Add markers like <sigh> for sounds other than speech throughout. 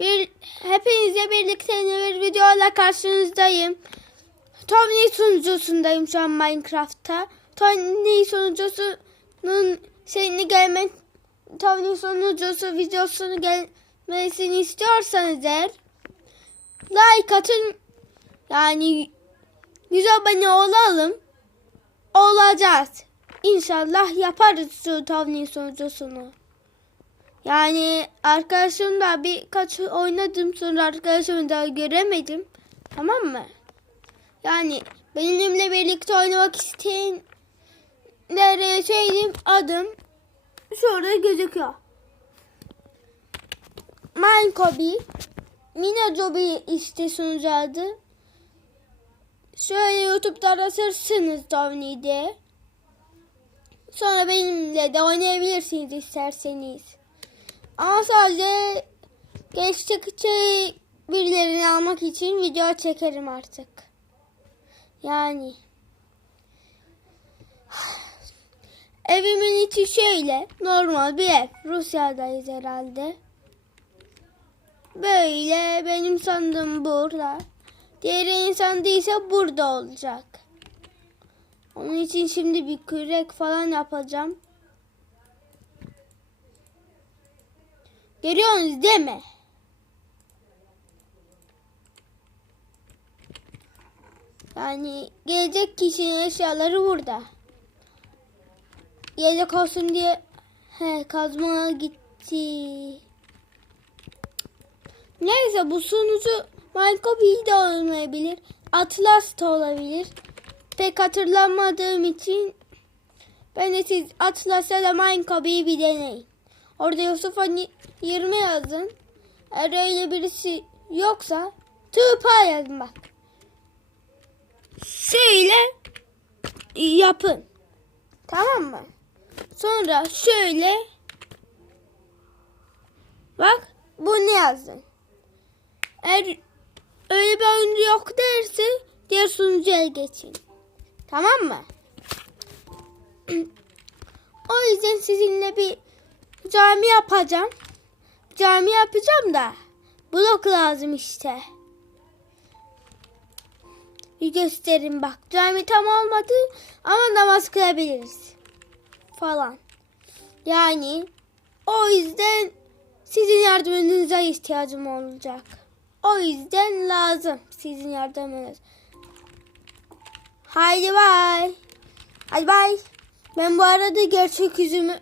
bir hepinizle birlikte yeni bir videoyla karşınızdayım. Tony sunucusundayım şu an Minecraft'ta. Tony sunucusunun şeyini gelme Tony sunucusu videosunu gelmesini istiyorsanız eğer like atın yani 100 abone olalım. Olacağız. İnşallah yaparız şu Tony sunucusunu. Yani arkadaşım da birkaç oynadım sonra arkadaşımı da göremedim. Tamam mı? Yani benimle birlikte oynamak isteyenlere söyleyeyim adım şurada gözüküyor. Minecraft Mina Jobi işte sunucu adı. Şöyle YouTube'da aratırsınız Tony'de. Sonra benimle de oynayabilirsiniz isterseniz. Ama sadece geçtikçe birilerini almak için video çekerim artık. Yani. Evimin içi şöyle. Normal bir ev. Rusya'dayız herhalde. Böyle benim sandığım burada. Diğer insan değilse burada olacak. Onun için şimdi bir kürek falan yapacağım. Görüyorsunuz değil mi? Yani gelecek kişinin eşyaları burada. Gelecek olsun diye he, kazmaya gitti. Neyse bu sunucu Minecraft de olmayabilir. Atlas da olabilir. Pek hatırlamadığım için ben de siz Atlas'a da Minecraft'ı bir deneyin. Orada Yusuf hani 20 yazın. Eğer öyle birisi yoksa tıpa yazın bak. Şöyle yapın. Tamam mı? Sonra şöyle bak bu ne yazdın? Eğer öyle bir oyuncu yok derse diğer sunucuya geçin. Tamam mı? <clears throat> o yüzden sizinle bir cami yapacağım. Cami yapacağım da blok lazım işte. Bir gösterin bak. Cami tam olmadı ama namaz kılabiliriz. Falan. Yani o yüzden sizin yardımınıza ihtiyacım olacak. O yüzden lazım sizin yardımınız. Haydi bay. Hadi bay. Ben bu arada gerçek yüzümü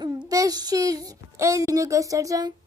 550'ni göstereceğim.